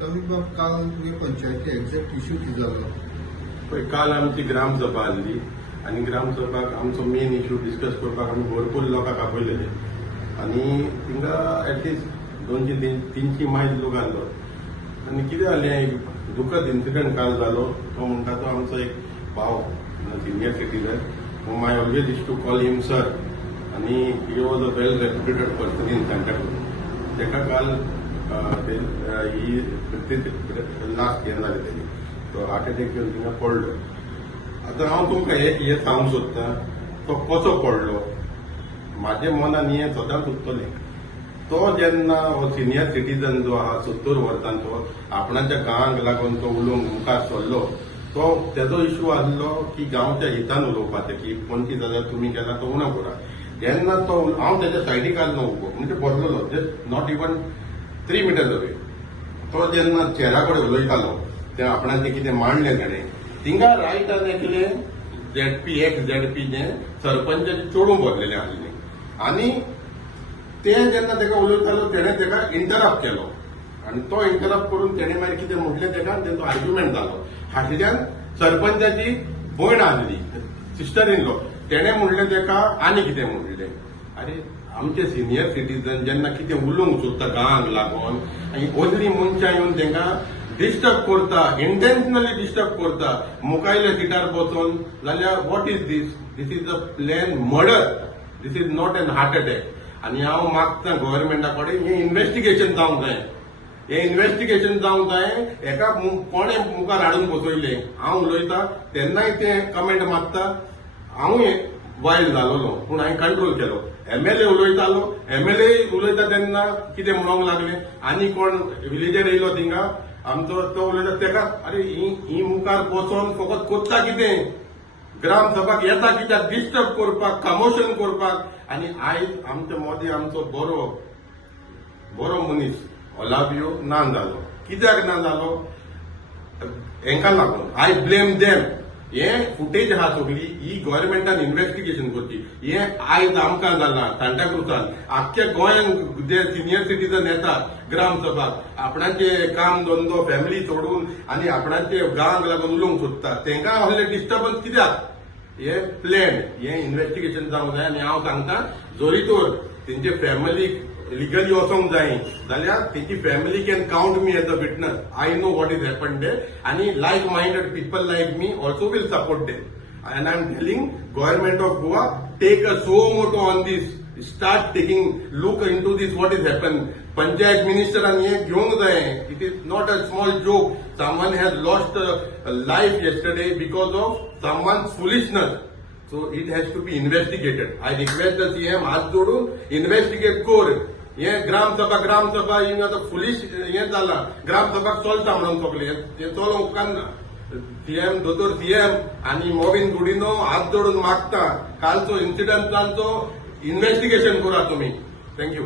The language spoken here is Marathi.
काल तुगे पंचायती एक्झॅक्ट इश्यू कितें जालो? पळय, काल आमची ग्रामसभा आसली आनी ग्रामसभाक आमचो मेन इश्यू डिस्कस करपाक आमी भरपूर लोकांक आपयलेले आनी थिंगा एटलिस्ट 200-300 मायल लोक आसलो. आनी कितें जालें, एक दुखद इन्सिडंट काल जालो. तो म्हणटा तो आमचो एक भाव, senior citizen. My always is to call him sir. आनी he was a well reputed person in Santacruz. ताका काल ही लास्ट हें जालें तेणी, तो हार्ट अटॅक घेवन थिंगा पडलो. आतां हांव तुमकां हें सांगूंक सोदतां, तो कसो पडलो. म्हाजे मनान हें सदांच उत्तलें. तो जेन्ना हो सिनियर सिटीजन जो आहा 70 वर्सांचो, आपणाच्या गांवांक लागून तो उलोवंक मुखार सरलो, तो तेजो इश्यू आसलो की गांवच्या हितान उलोवपाचें, की 25,000 तुमी केला तो उणो करा. जेन्ना तो हांव तेच्या सायडीक आसलो उबो, म्हणजे बसलोलो, just not even 3 metres away. तो जेन्ना चेरा कडेन उलयतालो, ते आपणाचें कितें मांडलें ताणें, थिंगा रायटान एकलें ZP सरपंचाचें चेडूं भरलेलें आसलें. आनी तें जेन्ना ताका उलयतालो, तेणें ताका इंटरप्ट केलो. आनी तो इंटरप्ट करून तेणें मागीर कितें म्हटलें ताका, तेंचो आर्ग्युमेंट जालो. हातूंतल्यान सरपंचाची भयण आसली, सिस्टर इन लॉ, तेणें म्हणलें ताका आनी कितें म्हणलें. अरे, आमचे सिनियर सिटीजन जेन्ना कितें उलोवंक सोदता गांवांक लागून, आनी असलीं मनशां येवन तांकां डिस्टर्ब करता, इंटेन्शनली डिस्टर्ब करता, मुखायल्या सिटार बसून, जाल्यार what is this? This is a plan murder. This is not an heart attack. आनी हांव मागतां गव्हर्मेंटा कडेन हें इन्व्हेस्टिगेशन जावंक जाय. हें इन्व्हेस्टिगेशन जावंक जाय. हेका कोणें मुखार हाडून बसयलें, हांव उलयतां तेन्नाय तें कमेंट मागता. हांवूय वायल्ड जालोलो, पूण हांवें कंट्रोल केलो. MLA उलयतालो, MLA उलयता तेन्ना कितें म्हणूंक लागलें. आनी कोण विलेजर येयलो थिंगा, आमचो तो उलयता ताका, अरे ही मुखार बसोन फकत कोत्ता कितें, ग्रामसभाक येता कित्याक डिस्टर्ब करपाक, कमोशन करपाक. आनी आयज आमचो मोदी आमचो बरो मनीस ओलाबियो ना जालो. कित्याक ना जालो? हेंका लागून. I blame them. हें फुटेज आहा सगळी, ही गव्हर्मेंटान इन्व्हेस्टिगेशन करची. हें आयज आमकां जालां सांताक्रूजान. आख्ख्या गोंयांत जे सिनियर सिटीजन येतात ग्रामसभाक, आपणाचे काम धंदो फॅमिली सोडून आनी आपणाचे गांवांक लागून उलोवंक सोदतात, तांकां असले डिस्टर्बन्स कित्याक? हें प्लॅन. हें इन्व्हेस्टिगेशन जावंक जाय. आनी हांव सांगतां, जोरी तर तेंचे फॅमिलीक लिगली वचोंक जाय जाल्यार तेची family can count me as a witness. I know what is happen day. आनी like minded people like me also will support them. And I'm telling government of Goa, take a suo moto on this. Start taking look into this what is happened. Panchayat minister and ye घेवंक जाय. It is not a small joke. Someone has lost a life yesterday because of someone's foolishness. So it has to be investigated. I request the CM हात जोडून investigate कर. हे ग्रामसभा ही आता फुलिश हे जाला. ग्रामसभाक चलता म्हणून सगळे हे चलोवंक उपकारना. दोतोर सीएम आनी मोविन गुडिनो हात जोडून मागता, कालचो इन्सिडंटांचो इन्व्हेस्टिगेशन करा तुम्ही. थँक्यू.